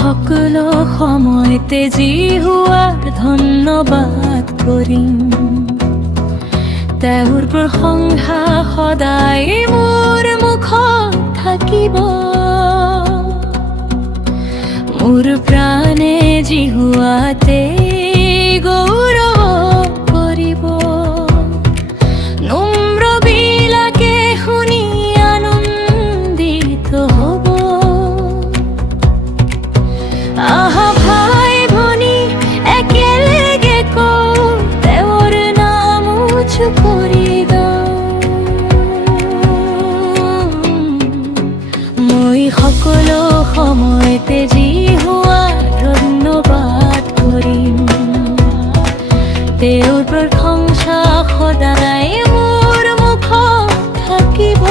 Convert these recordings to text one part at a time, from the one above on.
সকলো সময়তে যি হোৱাৰ ধন্যবাদ কৰিম। তেওঁৰ প্ৰশংসা সদায় মোৰ মুখত থাকিব। মোৰ প্ৰাণে যি হোৱাতে গৌৰৱ কৰিব। নম্ৰবিলাকে শুনি আনন্দিত হ'ব। আহা ভাই ভনী একেলগে কওঁ, তেওঁৰ নাম উচ্চ কৰি গাওঁ। মই সকলো সময়তে যি হোৱা ধন্যবাদ কৰিম। তেওঁৰ প্ৰশংসা সদায় মোৰ মুখত থাকিব।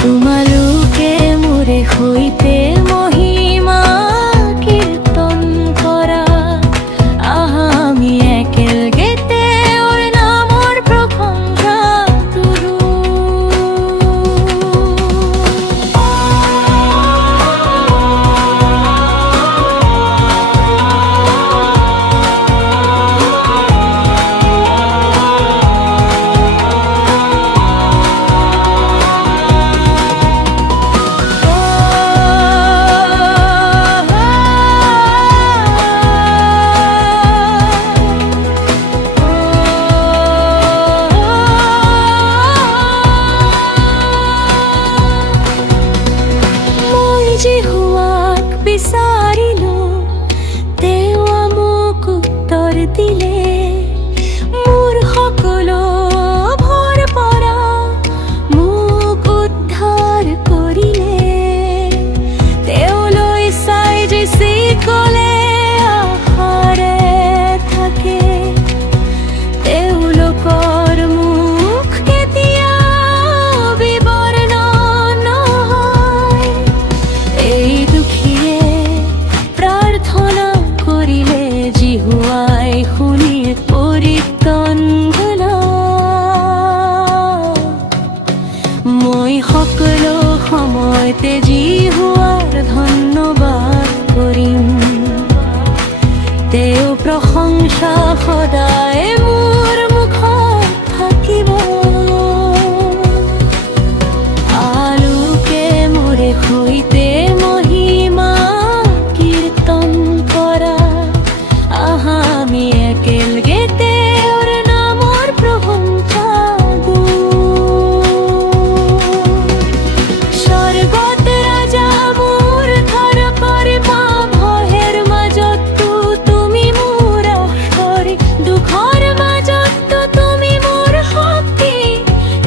তোমালোকে মোৰে সৈতে মহিমা কীৰ্তন কৰা। আহা আমি একেলগে তেওঁৰ নামৰ প্ৰশংসা কৰোঁ। যিহুৱাক বিচাৰিলো, তেওঁ মোক উত্তৰ দিলে। মোৰ সকলো ভৰ পৰা মোক উদ্ধাৰ কৰিলে। তেওঁলৈ চাই যি ক'লে আশাৰে থাকে। তেওঁলোকৰ মুখ কেতিয়াও বিবৰ্ণ নহয়। এই দুখীয়ে প্ৰাৰ্থনা কৰিলে, যিহুৱাই শুনি পৰিত্ৰাণ ঘনায়। মই সকলো সময়তে যি হোৱাৰ ধন্যবাদ কৰিম। তেওঁ প্ৰশংসা সদায় মোৰ মুখত থাকিব। আলোকে মোৰে সৈতে মহিমা কীৰ্তন কৰা। আহা আমি একেলগে তেওঁৰ নামৰ প্ৰশংসা কৰোঁ। স্বৰ্গত ৰাজা মোৰ ঘৰ কৰিবা, ভয়ৰ মাজতো তুমি মোৰ আশ্ৰয়। দুখৰ মাজতো তুমি মোৰ শক্তি।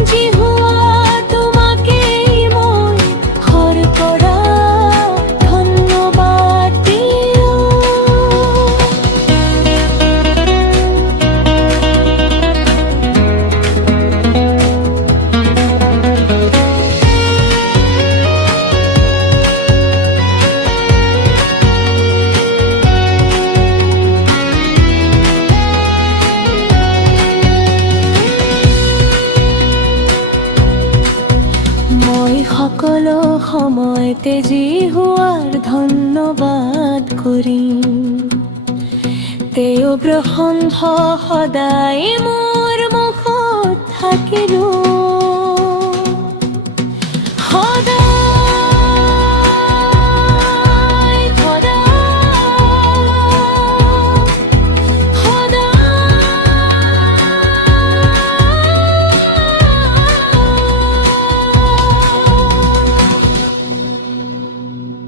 যিহুৱা তোমাকেই মই ঘৰ কৰা ধন্যবাদ দিওঁ। মই সকলো সময়তে যি হোৱাৰ ধন্যবাদ কৰিম। তেওঁ প্ৰশংসা সদায় মোৰ মুখত থাকিব। সদায়